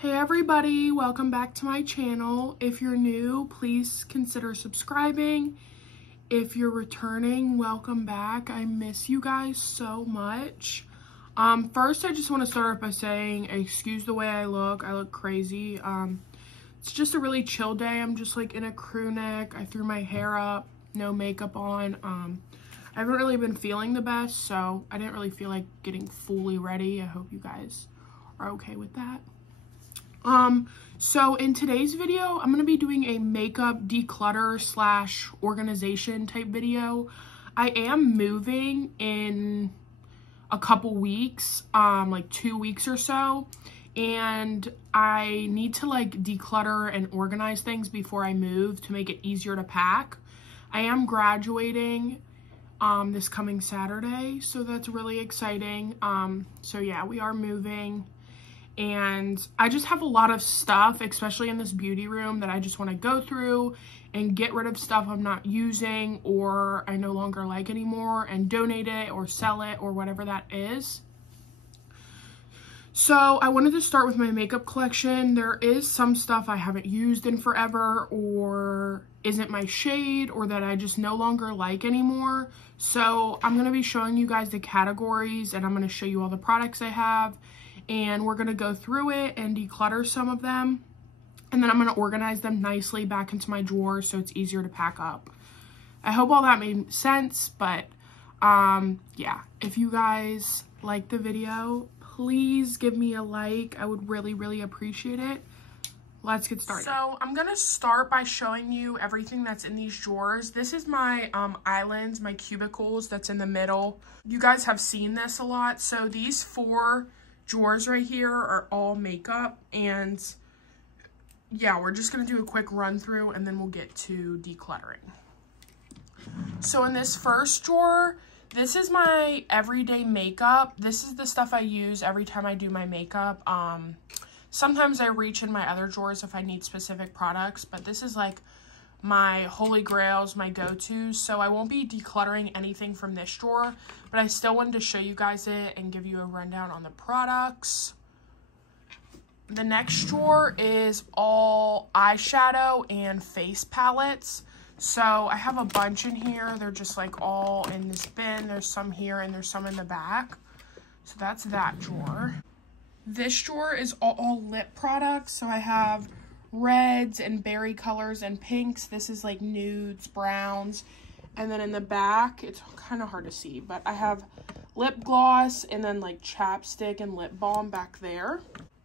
Hey everybody, welcome back to my channel. If you're new, please consider subscribing. If you're returning, welcome back. I miss you guys so much. First, I just want to start off by saying, excuse the way I look crazy. It's just a really chill day. I'm just like in a crew neck. I threw my hair up, no makeup on. I haven't really been feeling the best, so I didn't really feel like getting fully ready. I hope you guys are okay with that. So in today's video, I'm going to be doing a makeup declutter / organization type video. I am moving in a couple weeks, like 2 weeks or so, and I need to like declutter and organize things before I move to make it easier to pack. I am graduating this coming Saturday, so that's really exciting. So yeah, we are moving. And I just have a lot of stuff, especially in this beauty room, that I just want to go through and get rid of stuff I'm not using or I no longer like anymore and donate it or sell it or whatever that is. So I wanted to start with my makeup collection. There is some stuff I haven't used in forever or isn't my shade or that I just no longer like anymore. So I'm going to be showing you guys the categories and I'm going to show you all the products I have. And we're going to go through it and declutter some of them. And then I'm going to organize them nicely back into my drawers so it's easier to pack up. I hope all that made sense, but yeah, if you guys like the video, please give me a like. I would really appreciate it. Let's get started. So I'm going to start by showing you everything that's in these drawers. This is my islands, my cubicles that's in the middle. You guys have seen this a lot. So these 4 drawers right here are all makeup, and yeah, we're just gonna do a quick run through and then we'll get to decluttering. So in this first drawer, this is my everyday makeup. This is the stuff I use every time I do my makeup. Sometimes I reach in my other drawers if I need specific products, but this is like my holy grails, my go-tos. So I won't be decluttering anything from this drawer, but I still wanted to show you guys it and give you a rundown on the products. The next drawer is all eyeshadow and face palettes. So I have a bunch in here. They're just like all in this bin. There's some here and there's some in the back. So that's that drawer. This drawer is all lip products. So I have reds and berry colors and pinks. This is like nudes, browns, and then in the back, it's kind of hard to see, but I have lip gloss and then like chapstick and lip balm back there.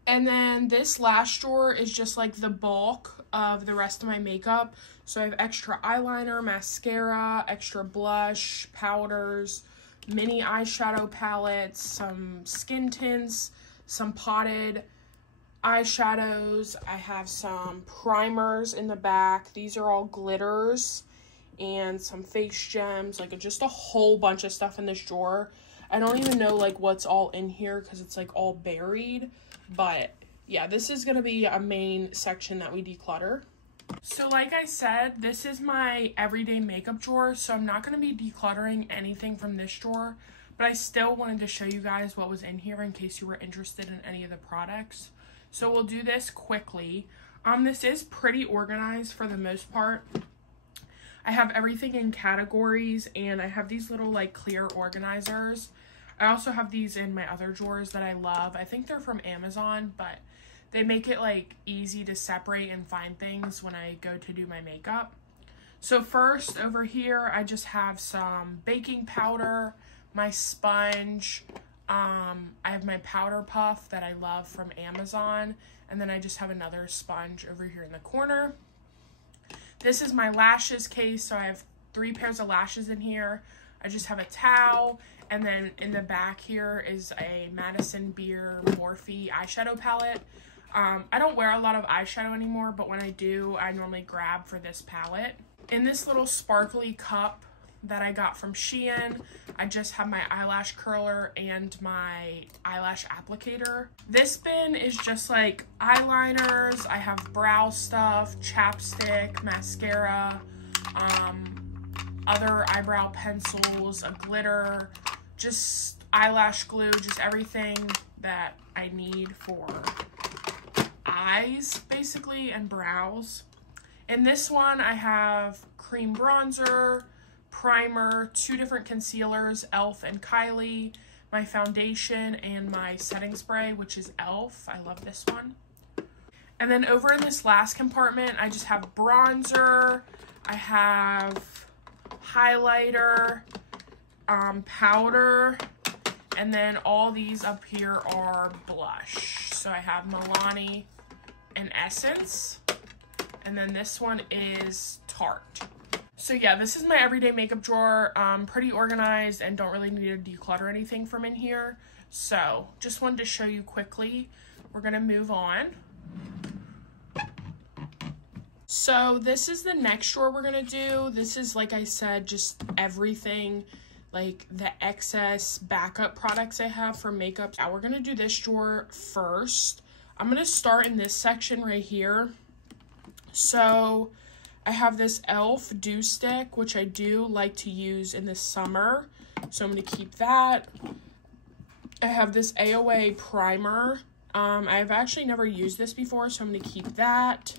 And then this last drawer is just like the bulk of the rest of my makeup. So I have extra eyeliner, mascara, extra blush, powders, mini eyeshadow palettes, some skin tints, some potted eyeshadows. I have some primers in the back. These are all glitters and some face gems, like just a whole bunch of stuff in this drawer. I don't even know like what's all in here because it's like all buried, but yeah, this is going to be a main section that we declutter. So like I said, this is my everyday makeup drawer, so I'm not going to be decluttering anything from this drawer, but I still wanted to show you guys what was in here in case you were interested in any of the products. So we'll do this quickly. This is pretty organized for the most part. I have everything in categories and I have these little like clear organizers. I also have these in my other drawers that I love. I think they're from Amazon, but they make it like easy to separate and find things when I go to do my makeup. So first over here, I just have some baking powder, my sponge, I have my powder puff that I love from Amazon, and then I just have another sponge over here in the corner. This is my lashes case, so I have 3 pairs of lashes in here. I just have a towel, and then in the back here is a Madison Beer Morphe eyeshadow palette. I don't wear a lot of eyeshadow anymore, but when I do, I normally grab for this palette. In this little sparkly cup that I got from Shein, I just have my eyelash curler and my eyelash applicator. This bin is just like eyeliners. I have brow stuff, chapstick, mascara, other eyebrow pencils, a glitter, just eyelash glue, just everything that I need for eyes, basically, and brows. In this one, I have cream bronzer, primer, 2 different concealers, e.l.f. and Kylie, my foundation, and my setting spray, which is e.l.f. I love this one. And then over in this last compartment, I just have bronzer, I have highlighter, powder, and then all these up here are blush. So I have Milani and Essence, and then this one is Tarte. So yeah, this is my everyday makeup drawer. Pretty organized and don't really need to declutter anything from in here. So just wanted to show you quickly. We're gonna move on. So this is the next drawer we're gonna do. This is, like I said, just everything, like the excess backup products I have for makeup. Now we're gonna do this drawer first. I'm gonna start in this section right here. So I have this e.l.f. Dew Stick, which I do like to use in the summer. So I'm gonna keep that. I have this AOA primer. I've actually never used this before, so I'm gonna keep that.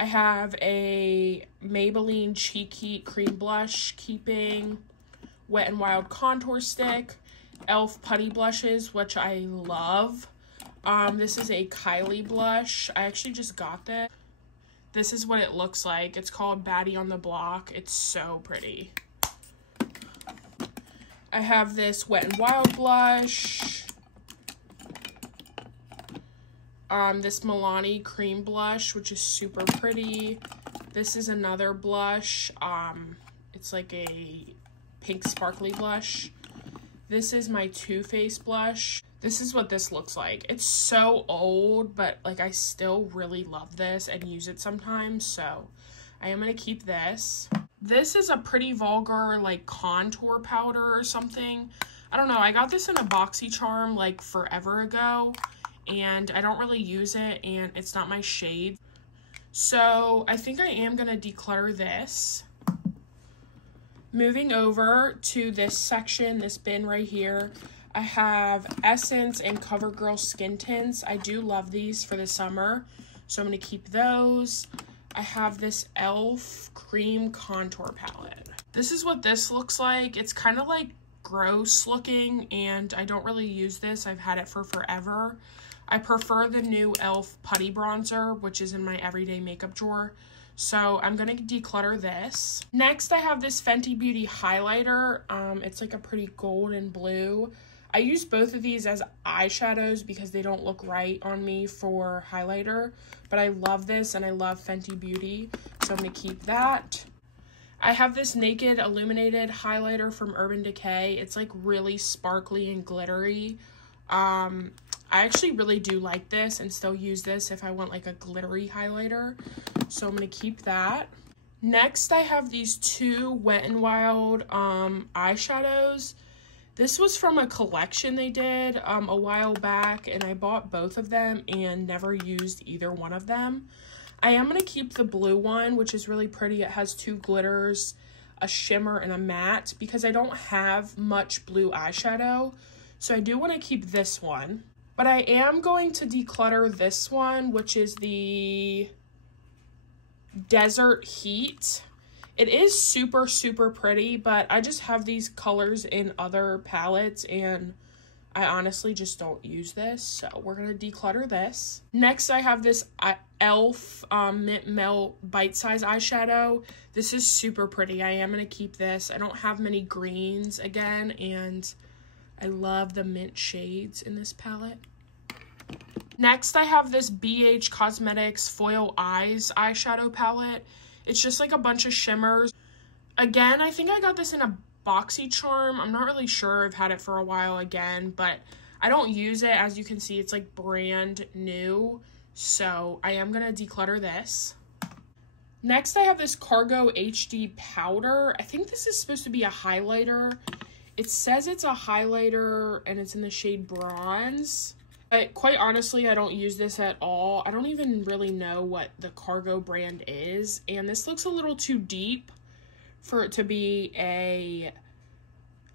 I have a Maybelline Cheek Heat Cream Blush, keeping. Wet n Wild contour stick, e.l.f. putty blushes, which I love. This is a Kylie blush. I actually just got this. This is what it looks like. It's called Baddie on the Block. It's so pretty. I have this Wet n Wild blush. This Milani cream blush, which is super pretty. This is another blush. It's like a pink sparkly blush. This is my Too Faced blush. This is what this looks like. It's so old, but like I still really love this and use it sometimes, so I am gonna keep this. This is a pretty vulgar like contour powder or something. I don't know, I got this in a BoxyCharm like forever ago, and I don't really use it, and it's not my shade. So I think I am gonna declutter this. Moving over to this section, this bin right here, I have Essence and CoverGirl Skin Tints. I do love these for the summer, so I'm going to keep those. I have this e.l.f. Cream Contour Palette. This is what this looks like. It's kind of like gross looking, and I don't really use this. I've had it for forever. I prefer the new e.l.f. Putty Bronzer, which is in my everyday makeup drawer. So I'm gonna declutter this. Next, I have this Fenty Beauty highlighter. It's like a pretty gold and blue. I use both of these as eyeshadows because they don't look right on me for highlighter, but I love this and I love Fenty Beauty, so I'm gonna keep that. I have this Naked Illuminated highlighter from Urban Decay. It's like really sparkly and glittery. I actually really do like this and still use this if I want like a glittery highlighter. So I'm going to keep that. Next, I have these 2 Wet n Wild eyeshadows. This was from a collection they did a while back, and I bought both of them and never used either one of them. I am going to keep the blue one, which is really pretty. It has 2 glitters, a shimmer, and a matte, because I don't have much blue eyeshadow. So I do want to keep this one. But I am going to declutter this one, which is the Desert Heat. It is super, super pretty, but I just have these colors in other palettes, and I honestly just don't use this, so we're going to declutter this. Next, I have this e.l.f. Mint Melt Bite Size eyeshadow. This is super pretty. I am going to keep this. I don't have many greens again, and I love the mint shades in this palette. Next, I have this BH Cosmetics Foil Eyes eyeshadow palette. It's just like a bunch of shimmers. Again, I think I got this in a BoxyCharm. I'm not really sure. I've had it for a while again, but I don't use it. As you can see, it's like brand new. So I am going to declutter this. Next, I have this Cargo HD powder. I think this is supposed to be a highlighter. It says it's a highlighter and it's in the shade bronze. But quite honestly, I don't use this at all. I don't even really know what the Cargo brand is. And this looks a little too deep for it to be a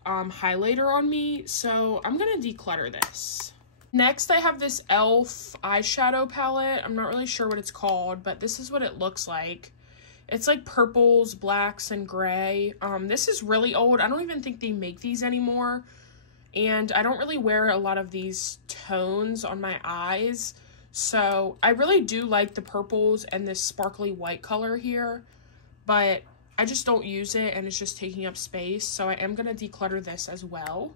highlighter on me. So I'm going to declutter this. Next, I have this e.l.f. eyeshadow palette. I'm not really sure what it's called, but this is what it looks like. It's like purples, blacks, and gray. This is really old. I don't even think they make these anymore. And I don't really wear a lot of these tones on my eyes. So I really do like the purples and this sparkly white color here. But I just don't use it and it's just taking up space. So I am going to declutter this as well.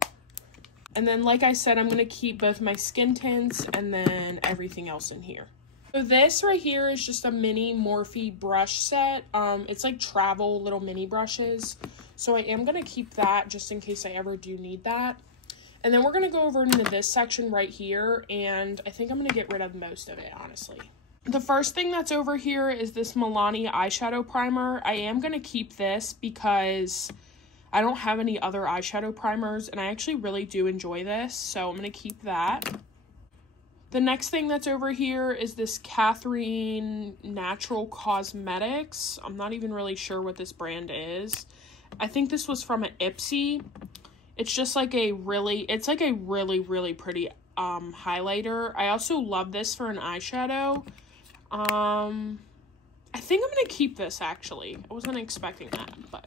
And then, like I said, I'm going to keep both my skin tints and then everything else in here. So this right here is just a mini Morphe brush set. It's like travel little mini brushes. So I am going to keep that just in case I ever do need that. And then we're going to go over into this section right here. And I think I'm going to get rid of most of it, honestly. The first thing that's over here is this Milani eyeshadow primer. I am going to keep this because I don't have any other eyeshadow primers, and I actually really do enjoy this, so I'm going to keep that. The next thing that's over here is this Catherine Natural Cosmetics. I'm not even really sure what this brand is. I think this was from an Ipsy. It's just like a really pretty highlighter. I also love this for an eyeshadow. I think I'm going to keep this, actually. I wasn't expecting that, but...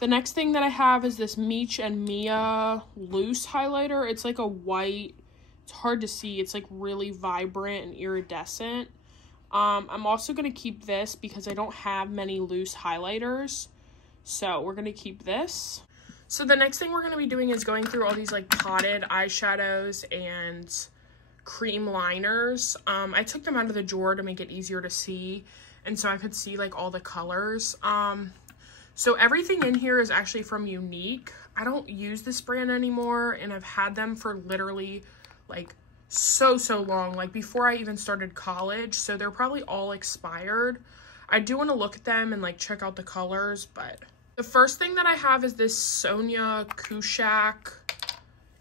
The next thing that I have is this Meech and Mia loose highlighter. It's like a white, it's hard to see. It's like really vibrant and iridescent. I'm also going to keep this because I don't have many loose highlighters. So we're going to keep this. So the next thing we're going to be doing is going through all these like potted eyeshadows and cream liners. I took them out of the drawer to make it easier to see. And so I could see like all the colors. So everything in here is actually from Unique. I don't use this brand anymore, and I've had them for literally like so long, like before I even started college. So they're probably all expired. I do want to look at them and like check out the colors, but the first thing that I have is this Sonia Kouchak.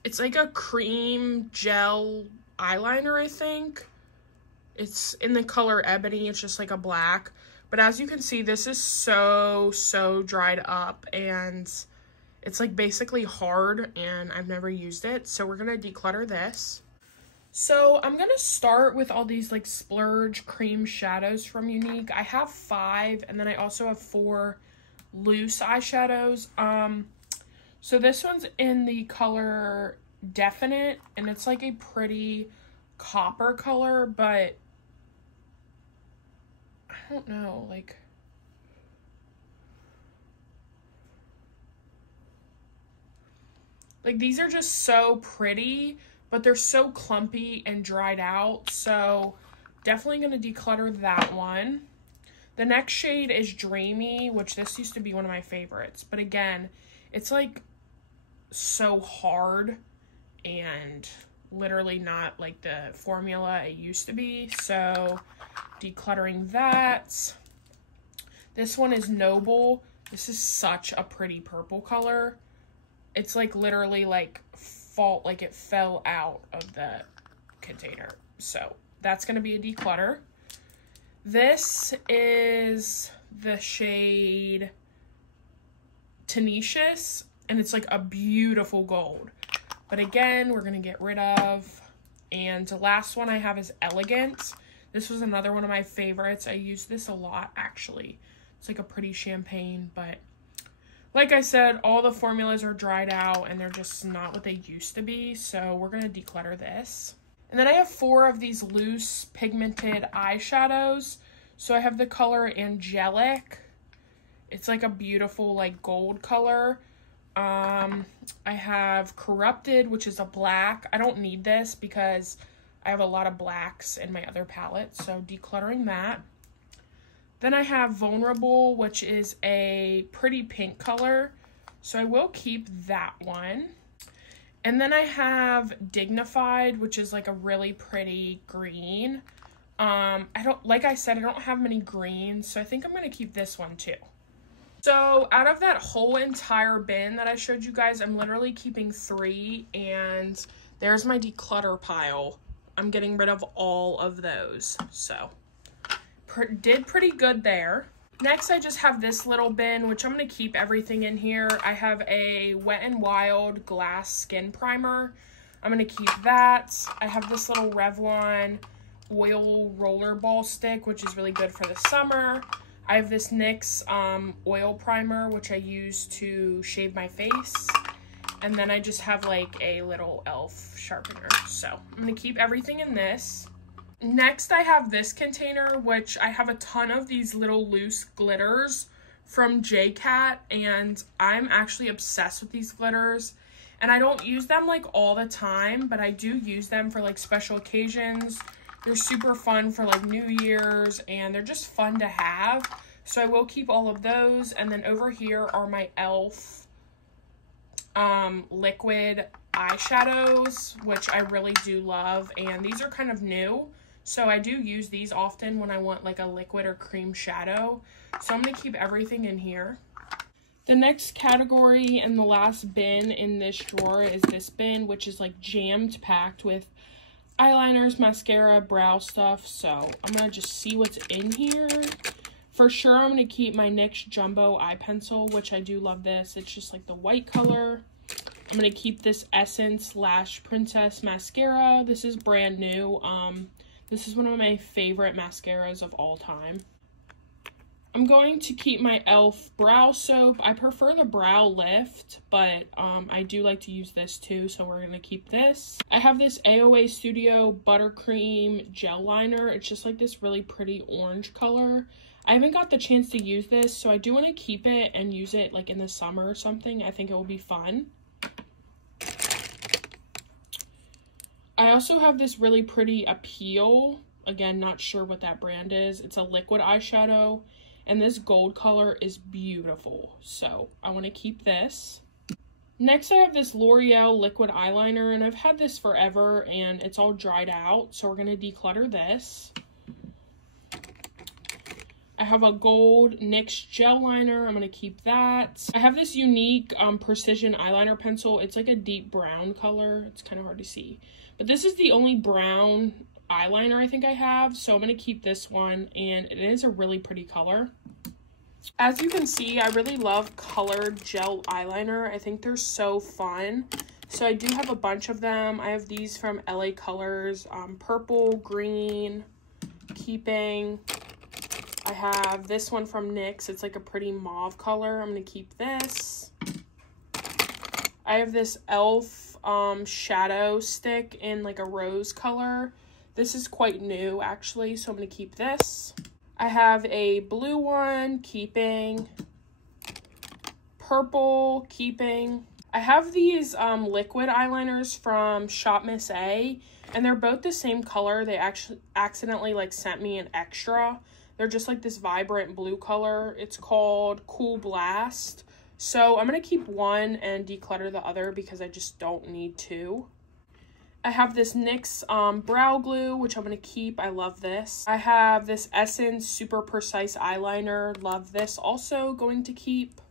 It's like a cream gel eyeliner, I think. It's in the color Ebony. It's just like a black. But as you can see, this is so dried up, and it's like basically hard, and I've never used it. So we're going to declutter this. So I'm going to start with all these like splurge cream shadows from Unique. I have 5, and then I also have 4 loose eyeshadows. So this one's in the color Definite, and it's like a pretty copper color, but I don't know, like, these are just so pretty, but they're so clumpy and dried out, so definitely going to declutter that one. The next shade is Dreamy, which this used to be one of my favorites, but again, it's like so hard and literally not like the formula it used to be, so decluttering that. This one is Noble. This is such a pretty purple color. It's like literally like it fell out of the container, so that's going to be a declutter. This is the shade Tenacious, and it's like a beautiful gold, but again, we're going to get rid of. And the last one I have is Elegant. This was another one of my favorites. I use this a lot, actually. It's like a pretty champagne, but like I said, all the formulas are dried out and they're just not what they used to be, so we're going to declutter this. And then I have 4 of these loose pigmented eyeshadows. So I have the color Angelic. It's like a beautiful like gold color. I have Corrupted, which is a black. I don't need this because I have a lot of blacks in my other palette, so decluttering that. Then I have Vulnerable, which is a pretty pink color, so I will keep that one. And then I have Dignified, which is like a really pretty green. Like I said, I don't have many greens, so I think I'm going to keep this one too. So out of that whole entire bin that I showed you guys, I'm literally keeping 3, and there's my declutter pile. I'm getting rid of all of those, so did pretty good there. Next, I just have this little bin, which I'm going to keep everything in here. I have a Wet n Wild glass skin primer. I'm going to keep that. I have this little Revlon oil roller ball stick, which is really good for the summer. I have this NYX oil primer, which I use to shave my face. And then I just have like a little e.l.f. sharpener. So I'm going to keep everything in this. Next, I have this container, which I have a ton of these little loose glitters from JCat, and I'm actually obsessed with these glitters. And I don't use them like all the time, but I do use them for like special occasions. They're super fun for like New Year's, and they're just fun to have. So I will keep all of those. And then over here are my e.l.f. Liquid eyeshadows, which I really do love, and these are kind of new. So I do use these often when I want like a liquid or cream shadow. So I'm going to keep everything in here. The next category and the last bin in this drawer is this bin, which is like jammed packed with eyeliners, mascara, brow stuff. So I'm going to just see what's in here. For sure, I'm going to keep my NYX Jumbo Eye Pencil, which I do love this. It's just like the white color. I'm going to keep this Essence Lash Princess Mascara. This is brand new. This is one of my favorite mascaras of all time. I'm going to keep my e.l.f. brow soap. I prefer the brow lift, but I do like to use this too, so we're going to keep this. I have this AOA Studio Buttercream Gel Liner. It's just like this really pretty orange color. I haven't got the chance to use this, so I do want to keep it and use it like in the summer or something. I think it will be fun. I also have this really pretty Appeal. Again, not sure what that brand is. It's a liquid eyeshadow, and this gold color is beautiful. So I want to keep this. Next, I have this L'Oreal liquid eyeliner, and I've had this forever, and it's all dried out. So we're going to declutter this. I have a gold NYX gel liner. I'm going to keep that. I have this unique precision eyeliner pencil. It's like a deep brown color. It's kind of hard to see. But this is the only brown eyeliner I think I have. So I'm going to keep this one. And it is a really pretty color. As you can see, I really love colored gel eyeliner. I think they're so fun. So I do have a bunch of them. I have these from LA Colors. Purple, green, keeping. I have this one from NYX. It's like a pretty mauve color. I'm going to keep this. I have this e.l.f. Shadow stick in like a rose color. This is quite new actually, so I'm going to keep this. I have a blue one, keeping. Purple, keeping. I have these liquid eyeliners from Shop Miss A, and they're both the same color. They actually accidentally like sent me an extra. They're just like this vibrant blue color. It's called Cool Blast. So I'm going to keep one and declutter the other because I just don't need two. I have this NYX brow glue, which I'm going to keep. I love this. I have this Essence Super Precise Eyeliner. Love this. Also going to keep.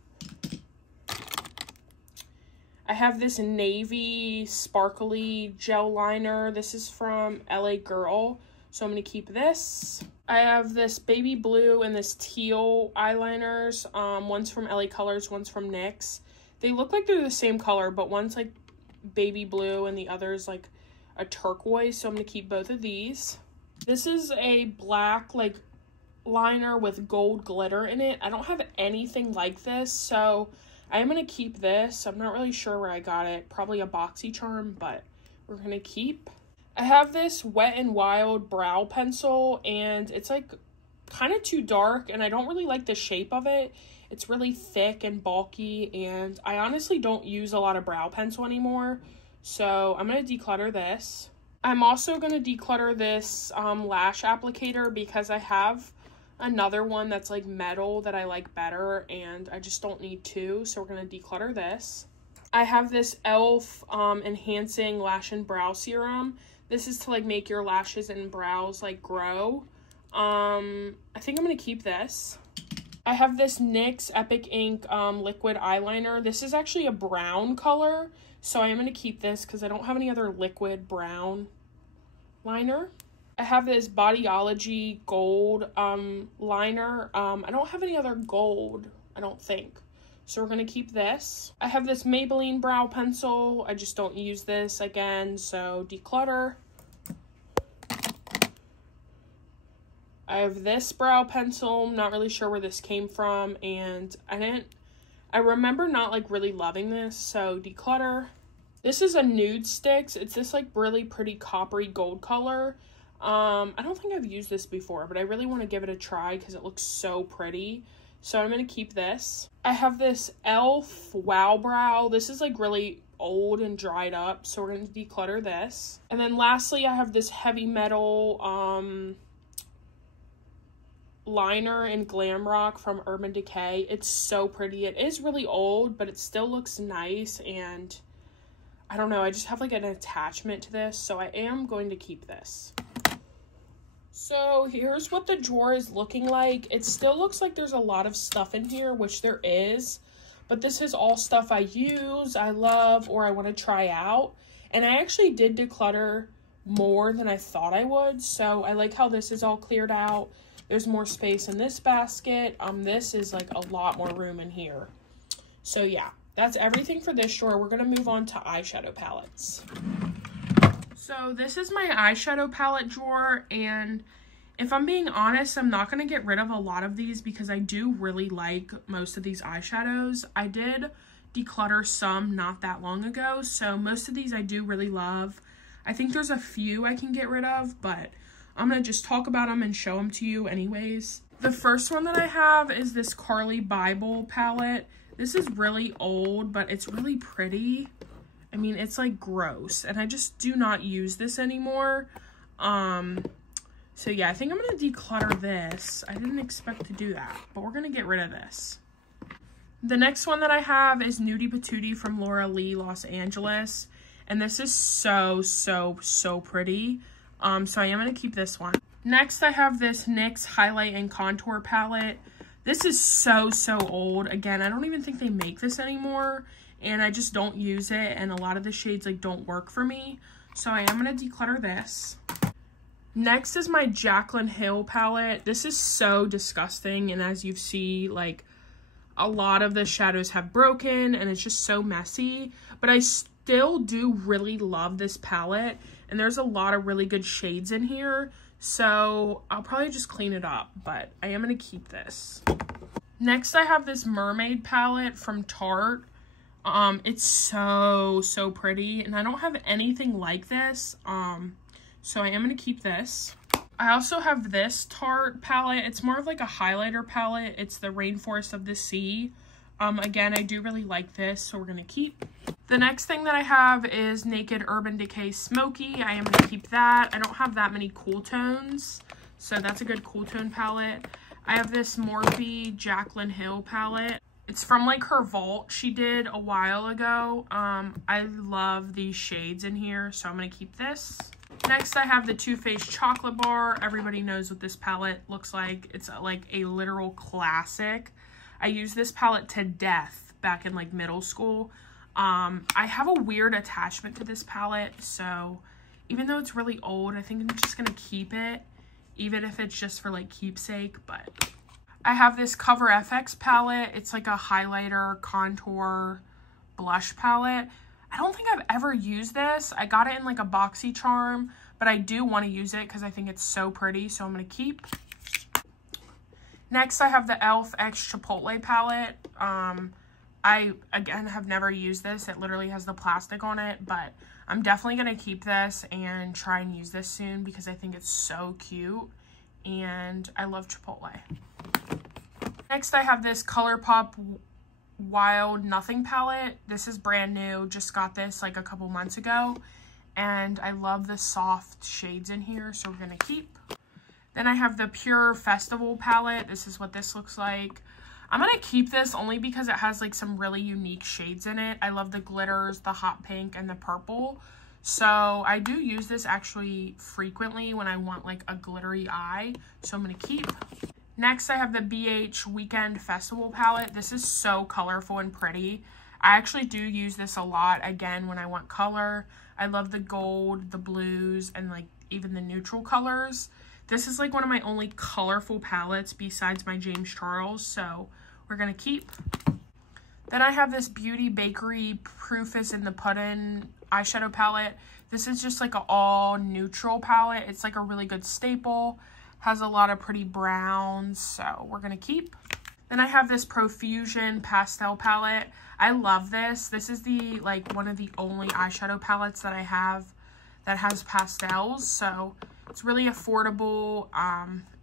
I have this navy sparkly gel liner. This is from LA Girl. So I'm going to keep this. I have this baby blue and this teal eyeliners. One's from LA Colors, one's from NYX. They look like they're the same color, but one's like baby blue and the other's like a turquoise. So I'm going to keep both of these. This is a black like liner with gold glitter in it. I don't have anything like this, so I am going to keep this. I'm not really sure where I got it. Probably a BoxyCharm, but we're going to keep. I have this Wet n Wild brow pencil, and it's like kind of too dark, and I don't really like the shape of it. It's really thick and bulky, and I honestly don't use a lot of brow pencil anymore, so I'm going to declutter this. I'm also going to declutter this lash applicator because I have another one that's like metal that I like better, and I just don't need two, so we're going to declutter this. I have this e.l.f. Enhancing Lash and Brow Serum. This is to like make your lashes and brows like grow. I think I'm going to keep this. I have this NYX Epic Ink liquid eyeliner. This is actually a brown color, so I am going to keep this because I don't have any other liquid brown liner. I have this Bodyology gold liner. I don't have any other gold, I don't think. So we're going to keep this. I have this Maybelline brow pencil. I just don't use this again, so declutter. I have this brow pencil. I'm not really sure where this came from, and I remember not like really loving this, so declutter. This is a Nude Sticks. It's this like really pretty coppery gold color. I don't think I've used this before, but I really want to give it a try because it looks so pretty. So I'm going to keep this. I have this e.l.f. Wow Brow. This is like really old and dried up, so we're going to declutter this. And then lastly, I have this Heavy Metal liner in Glam Rock from Urban Decay. It's so pretty. It is really old, but it still looks nice, and I don't know, I just have like an attachment to this, so I am going to keep this. So here's what the drawer is looking like. It still looks like there's a lot of stuff in here, which there is, but this is all stuff I use, I love, or I want to try out. And I actually did declutter more than I thought I would, so I like how this is all cleared out. There's more space in this basket. This is like a lot more room in here. So yeah, that's everything for this drawer. We're gonna move on to eyeshadow palettes. So this is my eyeshadow palette drawer, and if I'm being honest, I'm not gonna get rid of a lot of these because I do really like most of these eyeshadows. I did declutter some not that long ago, so most of these I do really love. I think there's a few I can get rid of, but I'm going to just talk about them and show them to you anyways. The first one that I have is this Carly Bible palette. This is really old, but it's really pretty. I mean, it's like gross, and I just do not use this anymore. So yeah, I think I'm going to declutter this. I didn't expect to do that, but we're going to get rid of this. The next one that I have is Nudie Patootie from Laura Lee, Los Angeles. And this is so pretty. So I am going to keep this one. Next, I have this NYX Highlight and Contour Palette. This is so old. Again, I don't even think they make this anymore, and I just don't use it, and a lot of the shades like don't work for me. So I am going to declutter this. Next is my Jaclyn Hill palette. This is so disgusting, and as you see, like a lot of the shadows have broken, and it's just so messy, but I still do really love this palette. And there's a lot of really good shades in here, so I'll probably just clean it up, but I am going to keep this. Next, I have this Mermaid palette from Tarte. It's so pretty, and I don't have anything like this, so I am going to keep this. I also have this Tarte palette. It's more of like a highlighter palette. It's the Rainforest of the Sea. Again, I do really like this, so we're going to keep. The next thing that I have is Naked Urban Decay Smoky. I am going to keep that. I don't have that many cool tones, so that's a good cool tone palette. I have this Morphe Jaclyn Hill palette. It's from like her vault she did a while ago. I love these shades in here, so I'm going to keep this. Next, I have the Too Faced Chocolate Bar. Everybody knows what this palette looks like. It's like a literal classic. I used this palette to death back in like middle school. I have a weird attachment to this palette, so even though it's really old, I think I'm just gonna keep it, even if it's just for like keepsake. But I have this Cover FX palette. It's like a highlighter, contour, blush palette. I don't think I've ever used this. I got it in like a BoxyCharm, but I do want to use it because I think it's so pretty, so I'm gonna keep. Next, I have the e.l.f. X Chipotle palette. I, again, have never used this. It literally has the plastic on it, but I'm definitely going to keep this and try and use this soon because I think it's so cute, and I love Chipotle. Next, I have this ColourPop Wild Nothing palette. This is brand new. Just got this like a couple months ago, and I love the soft shades in here, so we're going to keep. Then I have the Pure Festival palette. This is what this looks like. I'm going to keep this only because it has like some really unique shades in it. I love the glitters, the hot pink, and the purple. So I do use this actually frequently when I want like a glittery eye. So I'm going to keep. Next, I have the BH Weekend Festival palette. This is so colorful and pretty. I actually do use this a lot, again, when I want color. I love the gold, the blues, and like even the neutral colors. This is like one of my only colorful palettes besides my James Charles, so we're gonna keep. Then I have this Beauty Bakery Proof is in the Pudding eyeshadow palette. This is just like an all neutral palette. It's like a really good staple. Has a lot of pretty browns, so we're gonna keep. Then I have this Profusion pastel palette. I love this. This is the like one of the only eyeshadow palettes that I have that has pastels, so it's really affordable,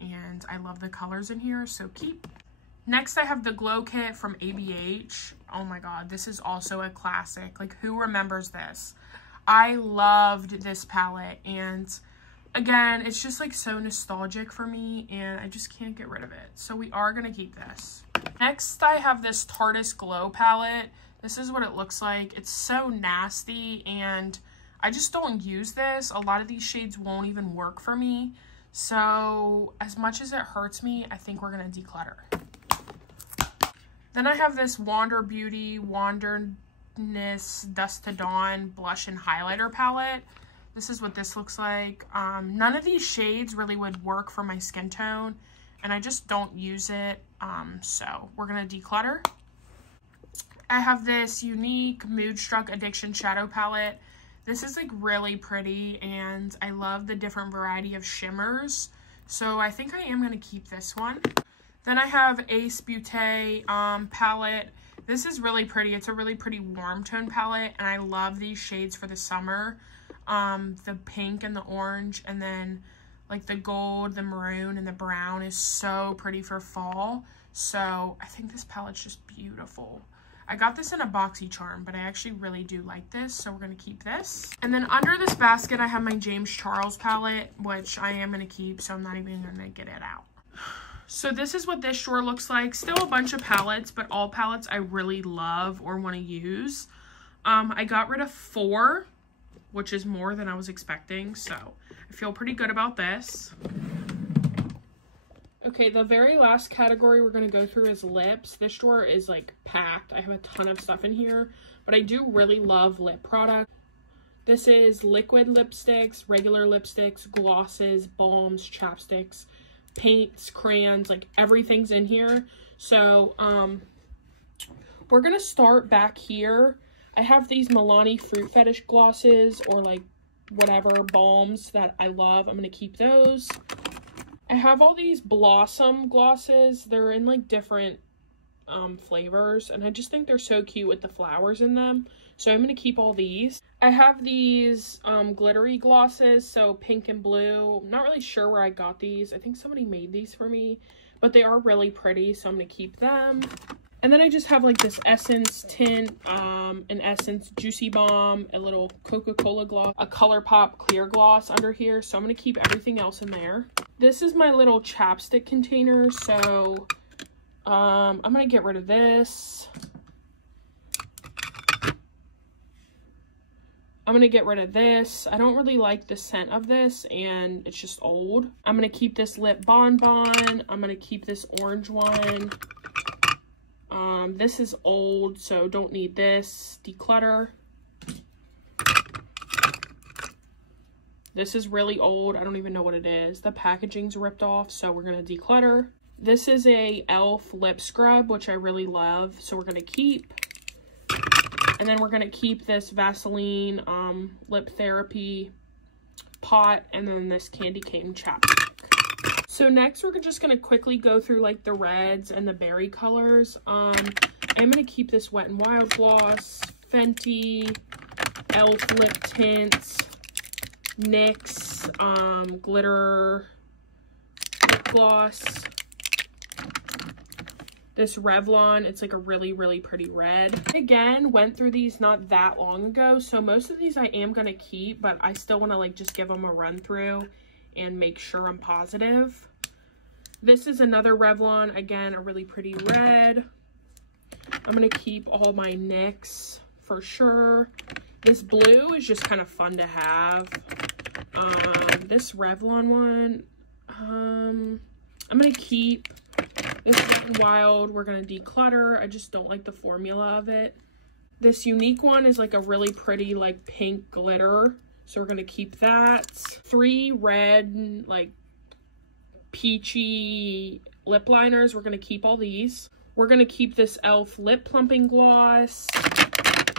and I love the colors in here, so keep. Next, I have the Glow Kit from ABH. Oh my god, this is also a classic. Like, who remembers this? I loved this palette, and again, it's just like so nostalgic for me, and I just can't get rid of it. So we are gonna keep this. Next, I have this Tarteist Glow palette. This is what it looks like. It's so nasty, and I just don't use this. A lot of these shades won't even work for me. So as much as it hurts me, I think we're gonna declutter. Then I have this Wander Beauty Wanderness Dust to Dawn Blush and Highlighter palette. This is what this looks like. None of these shades really would work for my skin tone, and I just don't use it. So we're gonna declutter. I have this Unique Moodstruck Addiction Shadow Palette. This is like really pretty, and I love the different variety of shimmers. So I think I am gonna keep this one. Then I have Ace Beauté palette. This is really pretty. It's a really pretty warm tone palette, and I love these shades for the summer. The pink and the orange, and then like the gold, the maroon, and the brown is so pretty for fall. So I think this palette's just beautiful. I got this in a BoxyCharm, but I actually really do like this, so we're gonna keep this. And then under this basket, I have my James Charles palette, which I am gonna keep, so I'm not even gonna get it out. So this is what this drawer looks like. Still a bunch of palettes, but all palettes I really love or want to use. I got rid of 4, which is more than I was expecting, so I feel pretty good about this. Okay, the very last category we're going to go through is lips. This drawer is like packed. I have a ton of stuff in here, but I do really love lip products. This is liquid lipsticks, regular lipsticks, glosses, balms, chapsticks, paints, crayons, like everything's in here. So we're gonna start back here. I have these Milani Fruit Fetish glosses, or like whatever balms that I love. I'm gonna keep those. I have all these Blossom glosses. They're in like different flavors, and I just think they're so cute with the flowers in them, so I'm gonna keep all these. I have these glittery glosses, so pink and blue. I'm not really sure where I got these. I think somebody made these for me, but they are really pretty, so I'm gonna keep them. And then I just have like this Essence tint, an Essence Juicy Bomb, a little Coca-Cola gloss, a ColourPop clear gloss under here, so I'm gonna keep everything else in there. This is my little chapstick container, so I'm gonna get rid of this. I'm gonna get rid of this. I don't really like the scent of this, and it's just old. I'm gonna keep this lip bonbon. I'm gonna keep this orange one. This is old, so don't need this. Declutter. This is really old. I don't even know what it is. The packaging's ripped off, so we're gonna declutter. This is a e.l.f. lip scrub, which I really love, so we're gonna keep. And then we're gonna keep this Vaseline lip therapy pot, and then this candy cane chapstick. So next we're just gonna quickly go through like the reds and the berry colors. I'm gonna keep this Wet n Wild gloss, Fenty, e.l.f. lip tints, NYX glitter lip gloss. This Revlon, it's like a really, really pretty red. Again, went through these not that long ago, so most of these I am going to keep, but I still want to like just give them a run through and make sure I'm positive. This is another Revlon, again, a really pretty red. I'm going to keep all my NYX for sure. This blue is just kind of fun to have. This Revlon one, I'm going to keep. This Wet n Wild, we're going to declutter. I just don't like the formula of it. This unique one is like a really pretty like pink glitter. So we're going to keep that. 3 red like peachy lip liners. We're going to keep all these. We're going to keep this e.l.f. lip plumping gloss.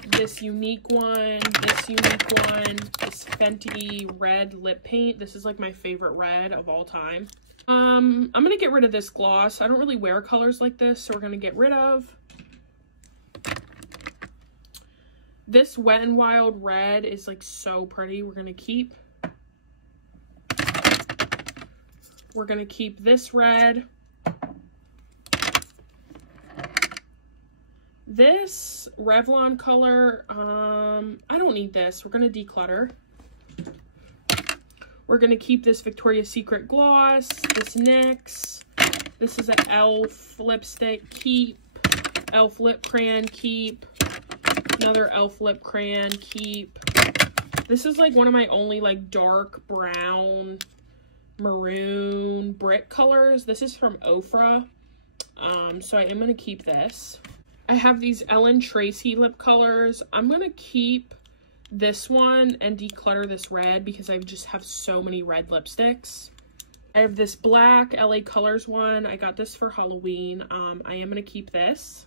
This unique one. This unique one. This Fenty red lip paint. This is like my favorite red of all time. I'm going to get rid of this gloss. I don't really wear colors like this, so we're going to get rid of. This Wet n Wild red is like so pretty. We're going to keep. We're going to keep this red. This Revlon color, I don't need this. We're going to declutter. We're going to keep this Victoria's Secret gloss, this NYX. This is an e.l.f. lipstick, keep. e.l.f. lip crayon, keep. Another e.l.f. lip crayon, keep. This is like one of my only like dark brown, maroon brick colors. This is from Ofra. So I am going to keep this. I have these Ellen Tracy lip colors. I'm going to keep this one and declutter this red because I just have so many red lipsticks. I have this black LA Colors one. I got this for Halloween. I am going to keep this.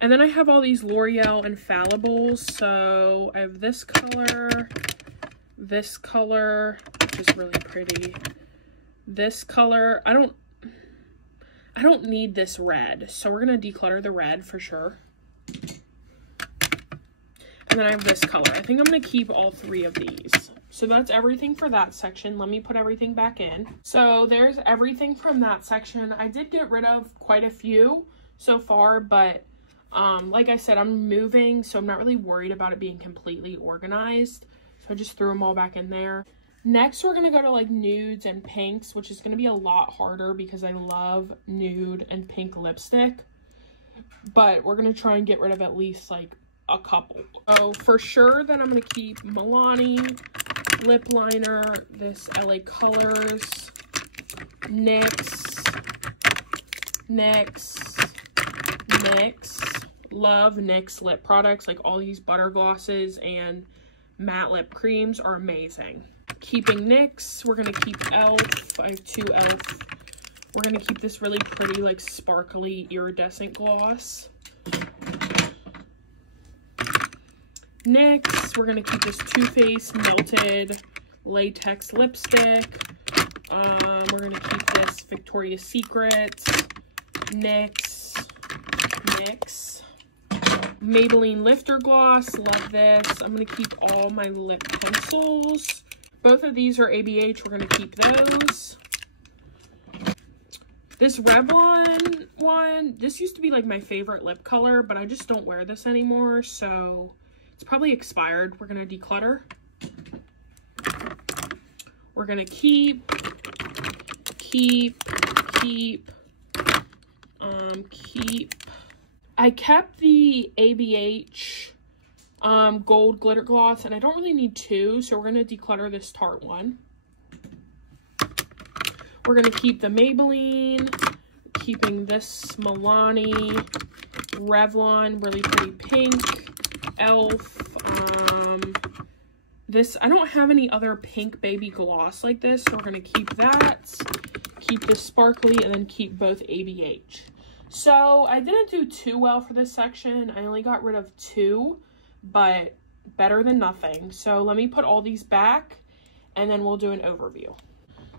And then I have all these L'Oreal Infallibles. So I have this color, which is really pretty. This color, I don't need this red, so we're going to declutter the red for sure. And then I have this color. I think I'm going to keep all 3 of these. So that's everything for that section. Let me put everything back in. So there's everything from that section. I did get rid of quite a few so far, but like I said, I'm moving, so I'm not really worried about it being completely organized. So I just threw them all back in there. Next, we're going to go to like nudes and pinks, which is going to be a lot harder because I love nude and pink lipstick. But we're going to try and get rid of at least like a couple. Oh, for sure, then I'm going to keep Milani lip liner, this LA Colors, NYX. Love NYX lip products. Like all these butter glosses and matte lip creams are amazing. Keeping NYX, we're going to keep e.l.f. I have 2 e.l.f. We're going to keep this really pretty, like, sparkly, iridescent gloss. NYX, we're going to keep this Too Faced Melted Latex Lipstick. We're going to keep this Victoria's Secret NYX. Maybelline Lifter Gloss, love this. I'm going to keep all my lip pencils. Both of these are ABH. We're going to keep those. This Revlon one, this used to be like my favorite lip color, but I just don't wear this anymore, so it's probably expired. We're going to declutter. We're going to keep. I kept the ABH gold glitter gloss, and I don't really need 2, so we're going to declutter this Tarte one. We're going to keep the Maybelline, keeping this Milani, Revlon, really pretty pink, e.l.f. This, I don't have any other pink baby gloss like this, so we're going to keep that, keep this sparkly, and then keep both ABH. So I didn't do too well for this section. I only got rid of 2, but better than nothing. So let me put all these back and then we'll do an overview.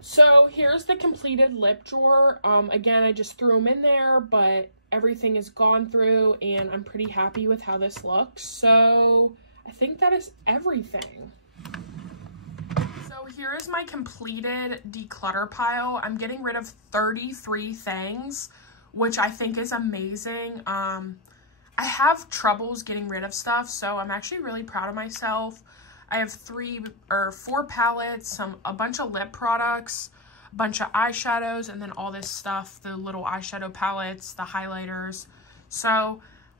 So here's the completed lip drawer. Again, I just threw them in there, but everything is gone through and I'm pretty happy with how this looks. So I think that is everything. So here is my completed declutter pile. I'm getting rid of 33 things, which I think is amazing. I have troubles getting rid of stuff, so I'm actually really proud of myself. I have 4 palettes, a bunch of lip products, a bunch of eyeshadows, and then all this stuff, the little eyeshadow palettes, the highlighters. So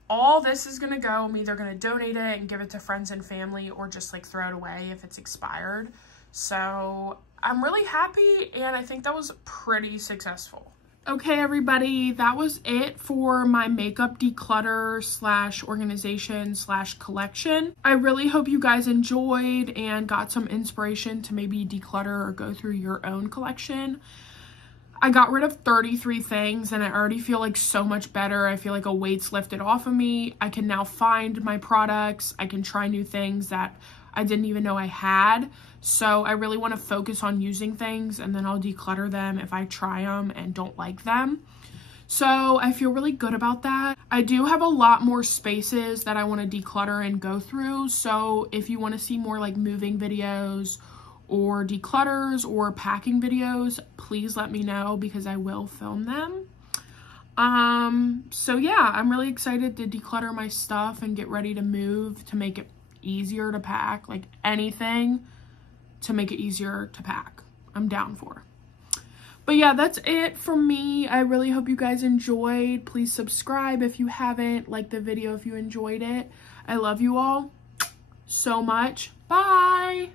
all this is gonna go, I'm either gonna donate it and give it to friends and family or just like throw it away if it's expired. So I'm really happy and I think that was pretty successful. Okay, everybody, that was it for my makeup declutter / organization / collection. I really hope you guys enjoyed and got some inspiration to maybe declutter or go through your own collection. I got rid of 33 things and I already feel like so much better. I feel like a weight's lifted off of me. I can now find my products. I can try new things that I didn't even know I had. So I really want to focus on using things, and then I'll declutter them if I try them and don't like them. So I feel really good about that. I do have a lot more spaces that I want to declutter and go through. So if you want to see more like moving videos or declutters or packing videos, please let me know because I will film them. So yeah, I'm really excited to declutter my stuff and get ready to move to make it easier to pack, like anything to make it easier to pack. I'm down for. But yeah, that's it from me. I really hope you guys enjoyed. Please subscribe if you haven't, like the video if you enjoyed it. I love you all so much. Bye.